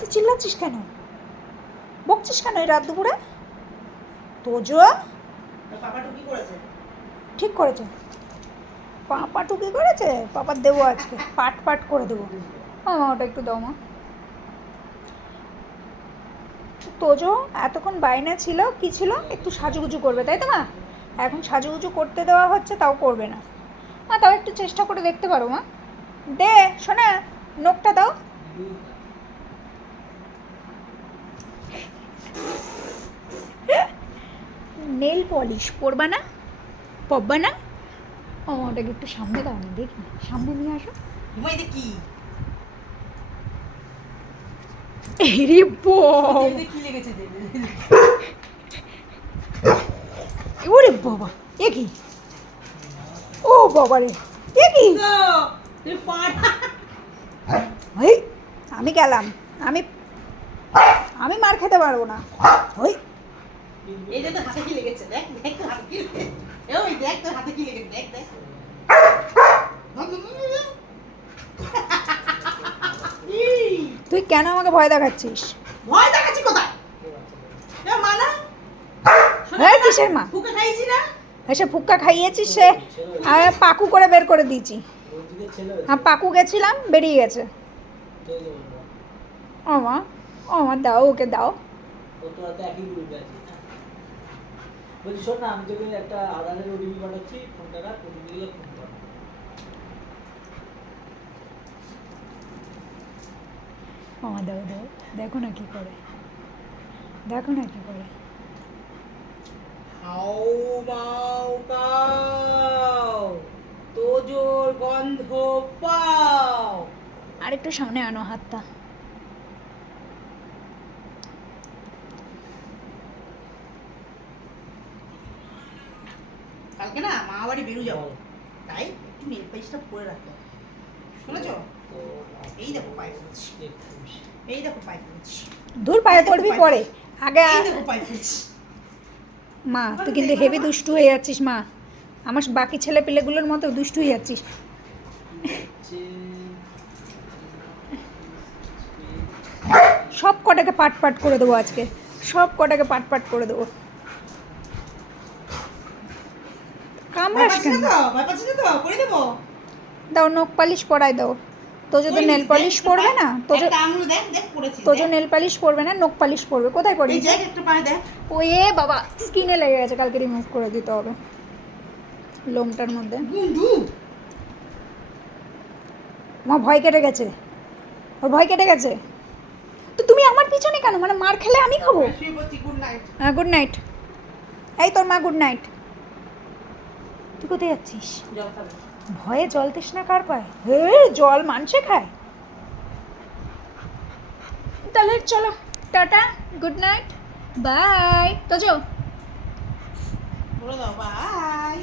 তুই চিল্লাচ্ছিস কেন, বকছিস কেন এই রাত দুপুরে? তোজো ঠিক করেছে, পাপাটু কি করেছে? পাপার দেবো আজকে, পাট পাট করে দেবো। ওটা একটু দাও মা। তোজো এতক্ষণ বায়না ছিল, কি ছিল, একটু সাজুগুজু করবে, তাই তো মা? এখন সাজুগুজু করতে দেওয়া হচ্ছে, তাও করবে না। মা তাও একটু চেষ্টা করে দেখতে পারো মা। দে শোনা, নখটা দাও। নেল পলিশ পরবা না, পরবা না? ওটাকে একটু সামনে দাও না, দেখি সামনে নিয়ে আসো। কি এরে বাবা, কি লেগেছে? ওরে বাবা, এ কি? ও বাবা রে, এ কি? ওই আমি গেলাম, আমি আমি মার খেতে পারবো না। ওই এই যে তো হাতে কি লেগেছে, দেখ দেখ তো হাতে কি লেগেছে, ওই দেখ তো হাতে কি লেগেছে, দেখ দেখ। তুই কেন আমাকে ভয় দেখাচ্ছিস? ভয় দেখাচ্ছি কোথায়? এ মানা হ্যাঁ, কিসের মা? ফুকা খাইছি না? এসে ফুক্কা খাইয়েছিস, সে আমি পাকু করে বের করে দিয়েছি। হ্যাঁ, পাকু গেছিলাম, বেরিয়ে গেছে। ও মা, ও মা দাও, ওকে দাও। বলছি শোন না, আমি তোকে একটা আধারের ওটিপি পাঠাচ্ছি, ফোনটা রাখ, ওটিপি গুলো ফোন কর। ও মা দাও দাও, দেখো না কি করে, দেখো না কি করে। হাউ মাউ কাউ, তোজোর গন্ধ পাও। আরেকটু সামনে আনো হাতটা। কালকে না মা বাড়ি বেরু যাবো, তাই একটু নেল পালিশটা পরে রাখো, শুনেছো? এই দেখো পায়ে পড়ছি, এই দেখো পায়ে পড়ছি, দূর পায়ে পড়বি পরে, আগে এই দেখো পায়ে পড়ছি। মা তুই কিন্তু হেভি দুষ্টু হয়ে যাচ্ছিস মা, আমার বাকি ছেলে পেলেগুলোর মতো দুষ্টু হয়ে যাচ্ছিস। সব কটাকে পাট পাট করে দেবো আজকে, সব কটাকে পাট পাট করে দেবো। কামড়াস কেন? ভয় পাচ্ছি না তো, করে দেবো। দাও, নখ পালিশ পরাই দাও। তোজো তো নেল পালিশ পরবে না, তোজো একটা আঙুল দেখ, দেখ পড়েছি। তোজো নেল পালিশ পরবে না, নখ পালিশ পরবে। কোথায় এই পড়িস? দেখ একটু পায়ে দেখ। ওই এ বাবা, স্কিনে লেগে গেছে, কালকে রিমুভ করে দিতে হবে লোমটার মধ্যে। গুন্ডু মা ভয় কেটে গেছে, ওর ভয় কেটে গেছে। তো তুমি আমার পিছনে কেন, মানে মার খেলে আমি খাবো? শুয়ে পড়ছি, গুড নাইট। হ্যাঁ, গুড নাইট। এই তোর মা গুড নাইট। তুই কোথায় যাচ্ছিস? জল খাবে। ভয়ে জল তৃষ্ণা কার পায়? হে, জল মানুষে খায়। তাহলে চলো, tata, good night, bye. Tojo বলে দাও বাই।